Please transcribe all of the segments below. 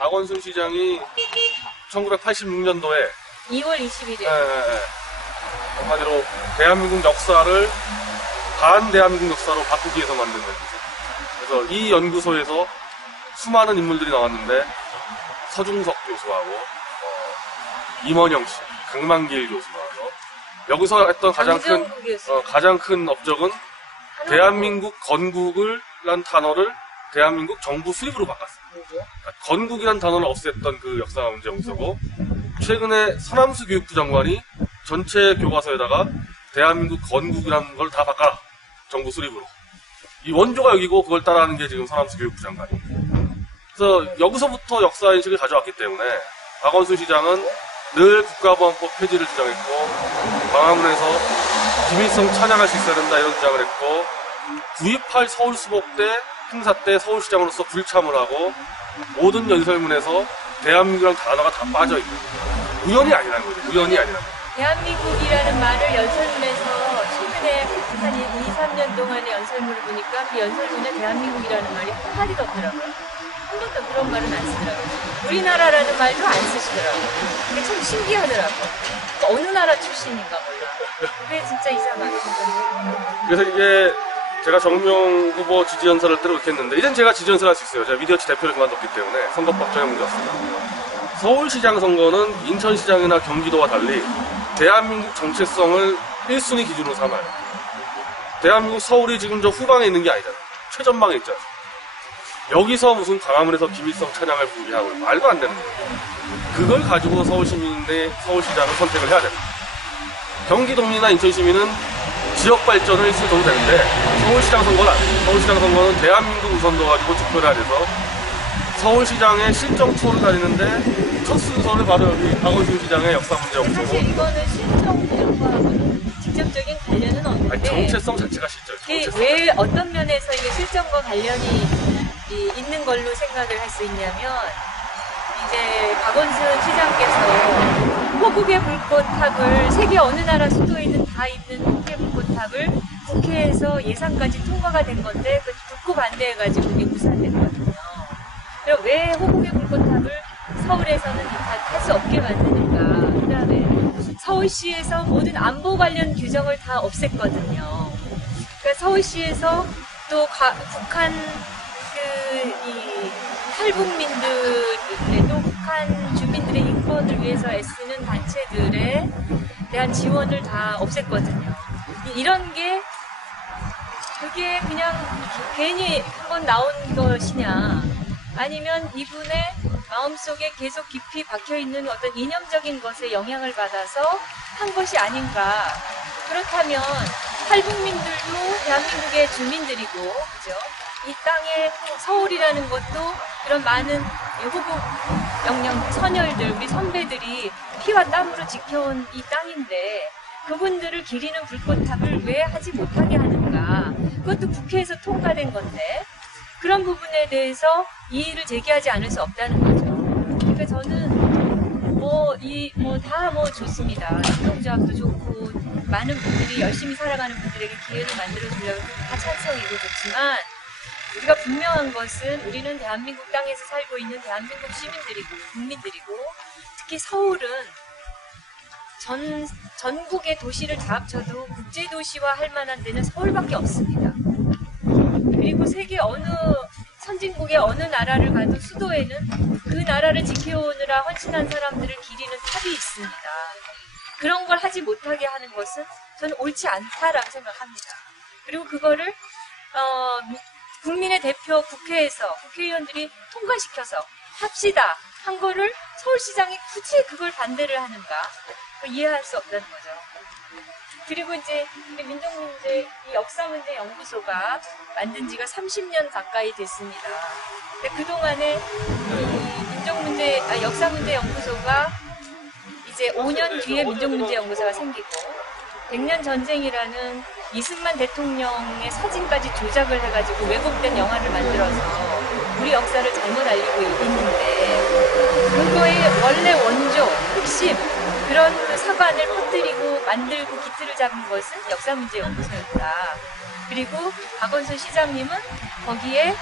박원순 시장이 1986년도에 2월 21일 한마디로 대한민국 역사를 반대한민국 역사로 바꾸기 위해서 만든 연구소. 그래서 이 연구소에서 수많은 인물들이 나왔는데 서중석 교수하고 임원영 씨, 강만길 교수 나와서 여기서 했던 가장 큰 업적은 대한민국 건국이란 단어를 대한민국 정부 수립으로 바꿨어요. 그러니까 건국이란 단어를 없앴던 그 역사 문제 연구소고, 최근에 서남수 교육부 장관이 전체 교과서에다가 대한민국 건국이라는 걸 다 바꿔, 정부 수립으로. 이 원조가 여기고 그걸 따라하는 게 지금 서남수 교육부 장관이. 그래서 여기서부터 역사인식을 가져왔기 때문에 박원순 시장은 늘 국가보안법 폐지를 주장했고, 광화문에서 김일성 찬양할 수 있어야 된다 이런 주장을 했고, 9.28 서울수복대 행사 때 서울시장으로서 불참을 하고, 모든 연설문에서 대한민국이라는 단어가 다 빠져있는 거예요. 우연이 아니라는 거죠. 우연이 아니라는 거죠. 대한민국이라는 말을 연설문에서 최근에 한 2, 3년 동안의 연설문을 보니까 그 연설문에 대한민국이라는 말이 한 마디도 없더라고요. 한 번도 그런 말은 안 쓰더라고요. 우리나라라는 말도 안 쓰시더라고요. 그게 참 신기하더라고요. 어느 나라 출신인가 몰라. 그게 진짜 이상하더라고요. 그래서 이게 제가 정명 후보 지지 연설을 때로 이렇게 했는데, 이젠 제가 지지 연설할 수 있어요. 제가 미디어치 대표를 그만뒀기 때문에 선거법 전에 문제 없습니다. 서울시장 선거는 인천시장이나 경기도와 달리 대한민국 정체성을 1순위 기준으로 삼아요. 대한민국 서울이 지금 저 후방에 있는 게 아니잖아요. 최전방에 있잖아요. 여기서 무슨 광화문에서 김일성 찬양을 부르게 하고 말도 안 되는 거예요. 그걸 가지고 서울시민의 서울시장을 선택을 해야 됩니다. 경기도민이나 인천시민은 지역 발전을 쓰셔도 되는데 서울시장 선거는 아니에요. 서울시장 선거는 대한민국 우선도 가지고 투표를 해야 돼서 서울시장의 실정 투어를 다니는데 첫 순서를 바로 여기 박원순 시장의 역사 문제 연구소고. 사실 이거는 실정하고는 직접적인 관련은 없는데, 아니, 정체성 자체가 실정이죠. 왜 어떤 면에서 이게 실정과 관련이 있는 걸로 생각을 할 수 있냐면, 이제 박원순 시장께서 호국의 불꽃탑을 세계 어느 나라 수도에 다 있는 호국의 불꽃탑을 국회에서 예산까지 통과가 된 건데 그 듣고 반대해가지고 그게 무산됐거든요. 그럼 왜 호국의 불꽃탑을 서울에서는 탈 수 없게 만드는가? 그다음에 서울시에서 모든 안보 관련 규정을 다 없앴거든요. 그러니까 서울시에서 또 북한 이 탈북민들에도 북한 주민들의 인권을 위해서 애쓰는 단체들에 대한 지원을 다 없앴거든요. 이런 게 그게 그냥 괜히 한번 나온 것이냐, 아니면 이분의 마음속에 계속 깊이 박혀있는 어떤 이념적인 것에 영향을 받아서 한 것이 아닌가. 그렇다면 탈북민들도 대한민국의 주민들이고, 그죠? 이 땅에 서울이라는 것도 그런 많은 호국 영령 선열들, 우리 선배들이 피와 땀으로 지켜온 이 땅인데 그분들을 기리는 불꽃탑을 왜 하지 못하게 하는가. 그것도 국회에서 통과된 건데 그런 부분에 대해서 이의를 제기하지 않을 수 없다는 거죠. 그러니까 저는 다 좋습니다. 노동조합도 좋고 많은 분들이 열심히 살아가는 분들에게 기회를 만들어주려고 다 찬성이고 좋지만, 우리가 분명한 것은 우리는 대한민국 땅에서 살고 있는 대한민국 시민들이고 국민들이고, 특히 서울은 전국의 도시를 다 합쳐도 국제도시화 할 만한 데는 서울밖에 없습니다. 그리고 세계 어느 선진국의 어느 나라를 가도 수도에는 그 나라를 지켜오느라 헌신한 사람들을 기리는 탑이 있습니다. 그런 걸 하지 못하게 하는 것은 저는 옳지 않다라고 생각합니다. 그리고 그거를 국민의 대표 국회에서 국회의원들이 통과시켜서 합시다 한 거를 서울시장이 굳이 그걸 반대를 하는가, 이해할 수 없다는 거죠. 그리고 이제 민족문제, 이 역사문제 연구소가 만든 지가 30년 가까이 됐습니다. 근데 그동안에 이 역사문제 연구소가 이제 5년 뒤에 민족문제 연구소가 생기고, 100년 전쟁이라는 이승만 대통령의 사진까지 조작을 해가지고 왜곡된 영화를 만들어서 우리 역사를 잘못 알리고 있는데, 그거의 원래 원조, 핵심, 그런 사관을 퍼뜨리고 만들고 기틀을 잡은 것은 역사문제연구소였다. 그리고 박원순 시장님은 거기에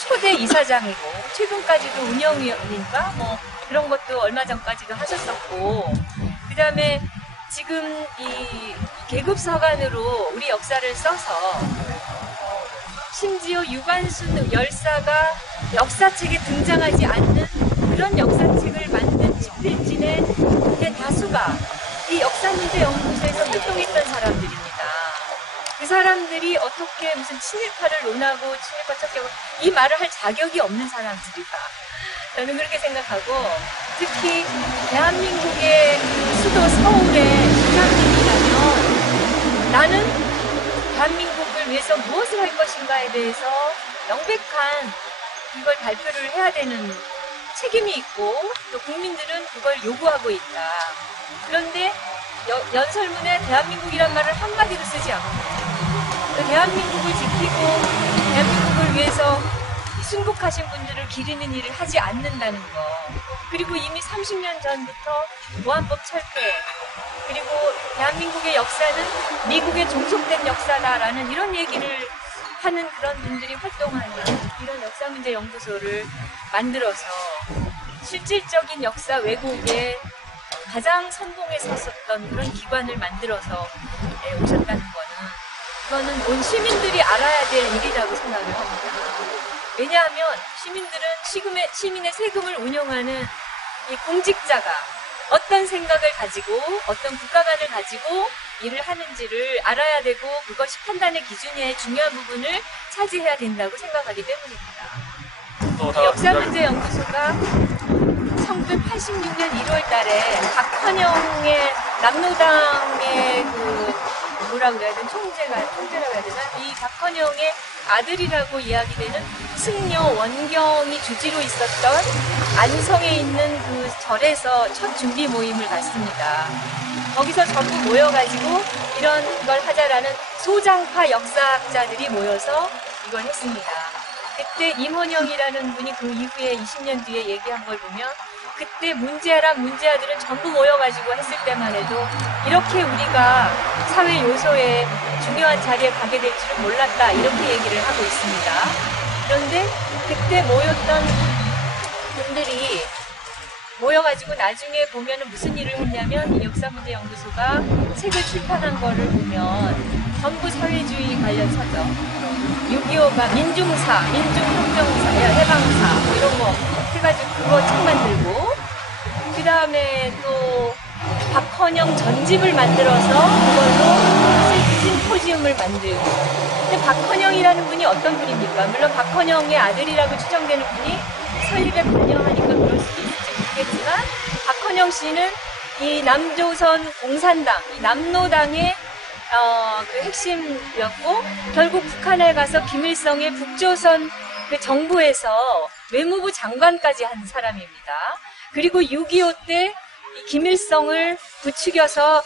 초대 이사장이고 최근까지도 운영위원인가 뭐 그런 것도 얼마 전까지도 하셨었고, 그 다음에 지금 이 계급 서간으로 우리 역사를 써서 심지어 유관순 열사가 역사책에 등장하지 않는 그런 역사책을 만든 집필진의 대다수가 이 역사문제연구소에서 활동했던 사람들입니다. 그 사람들이 어떻게 무슨 친일파를 논하고 친일파 척결하고 이 말을 할 자격이 없는 사람들이다. 저는 그렇게 생각하고, 특히 대한민국의 수도 서울의 시장님이라면 나는 대한민국을 위해서 무엇을 할 것인가에 대해서 명백한 이걸 발표를 해야 되는 책임이 있고, 또 국민들은 그걸 요구하고 있다. 그런데 연설문에 대한민국이란 말을 한마디도 쓰지 않고, 대한민국을 지키고 대한민국을 위해서 순국하신 분들을 기리는 일을 하지 않는다는 거, 그리고 이미 30년 전부터 모한법 철폐, 그리고 대한민국의 역사는 미국에 종속된 역사다라는 이런 얘기를 하는 그런 분들이 활동하는 이런 역사문제연구소를 만들어서 실질적인 역사 왜곡에 가장 선봉에 섰었던 그런 기관을 만들어서 오셨다는 거는, 그거는 온 시민들이 알아야 될 일이라고 생각을 합니다. 왜냐하면 시민들은 시민의 세금을 운영하는 이 공직자가 어떤 생각을 가지고 어떤 국가관을 가지고 일을 하는지를 알아야 되고, 그것이 판단의 기준의 중요한 부분을 차지해야 된다고 생각하기 때문입니다. 역사문제연구소가 1986년 1월 달에 박헌영의 남로당의 뭐라 그래야 되나, 총재라고 해야 되나, 이 박헌영의 아들이라고 이야기되는 승려 원경이 주지로 있었던 안성에 있는 그 절에서 첫 준비 모임을 갖습니다. 거기서 전부 모여가지고 이런 걸 하자라는 소장파 역사학자들이 모여서 이걸 했습니다. 그때 임헌영이라는 분이 그 이후에 20년 뒤에 얘기한 걸 보면, 그때 문제아랑 문제아들은 전부 모여가지고 했을 때만 해도 이렇게 우리가 사회 요소에 중요한 자리에 가게 될 줄은 몰랐다, 이렇게 얘기를 하고 있습니다. 그런데 그때 모였던 분들이 모여가지고 나중에 보면은 무슨 일을 했냐면, 이 역사문제연구소가 책을 출판한 거를 보면 전부 사회주의 관련 서적, 6.25가 민중사, 민중혁명사, 해방사 뭐 이런 거 해가지고 그거 책 만들고, 그 다음에 또 박헌영 전집을 만들어서 그걸로 심포지움을 만들고. 근데 박헌영이라는 분이 어떤 분입니까? 물론 박헌영의 아들이라고 추정되는 분이 설립에 관여하니까 그럴 수도 있을지 모르겠지만, 박헌영 씨는 이 남조선 공산당, 이 남로당의 그 핵심이었고, 결국 북한에 가서 김일성의 북조선 그 정부에서 외무부 장관까지 한 사람입니다. 그리고 6.25 때 이 김일성을 부추겨서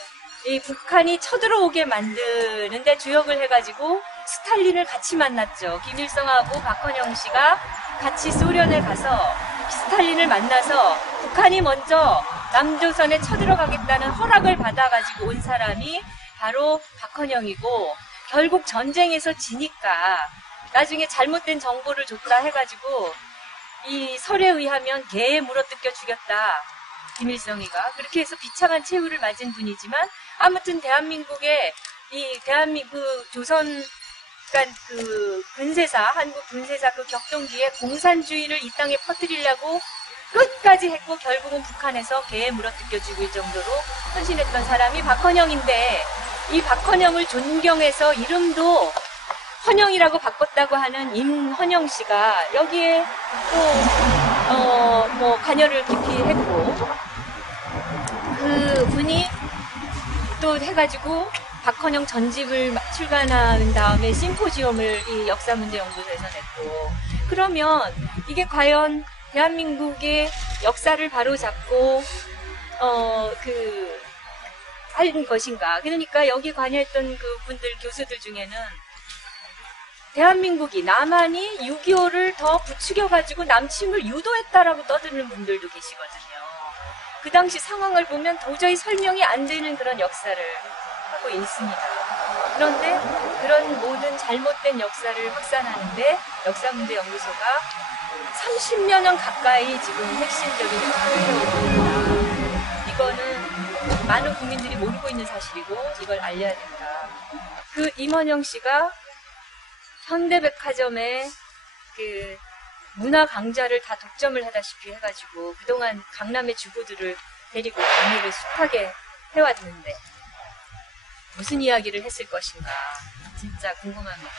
이 북한이 쳐들어오게 만드는데 주역을 해가지고 스탈린을 같이 만났죠. 김일성하고 박헌영 씨가 같이 소련에 가서 스탈린을 만나서 북한이 먼저 남조선에 쳐들어가겠다는 허락을 받아가지고 온 사람이 바로 박헌영이고, 결국 전쟁에서 지니까 나중에 잘못된 정보를 줬다 해가지고 이 설에 의하면 개에 물어뜯겨 죽였다, 김일성이가. 그렇게 해서 비참한 최후를 맞은 분이지만, 아무튼 대한민국의 이 대한민국 조선, 그러니까 그 군세사, 한국 군세사 그 격동기에 공산주의를 이 땅에 퍼뜨리려고 끝까지 했고, 결국은 북한에서 개에 물어뜯겨 죽일 정도로 헌신했던 사람이 박헌영인데, 이 박헌영을 존경해서 이름도 헌영이라고 바꿨다고 하는 임헌영 씨가 여기에 또 관여를 깊이 했고, 그 분이 또 해가지고 박헌영 전집을 출간한 다음에 심포지엄을 이 역사문제연구소에서 냈고. 그러면 이게 과연 대한민국의 역사를 바로잡고 할 것인가? 그러니까 여기 관여했던 그 분들, 교수들 중에는 대한민국이, 남한이 6.25를 더 부추겨가지고 남침을 유도했다라고 떠드는 분들도 계시거든요. 그 당시 상황을 보면 도저히 설명이 안 되는 그런 역사를 하고 있습니다. 그런데 그런 모든 잘못된 역사를 확산하는데 역사문제연구소가 30년 가까이 지금 핵심적인 역할을 해오고 있다. 이거는 많은 국민들이 모르고 있는 사실이고 이걸 알려야 된다. 그 임원영 씨가 현대백화점에 그 문화 강좌를 다 독점을 하다시피 해가지고 그동안 강남의 주부들을 데리고 강의를 숱하게 해왔는데 무슨 이야기를 했을 것인가 진짜 궁금합니다.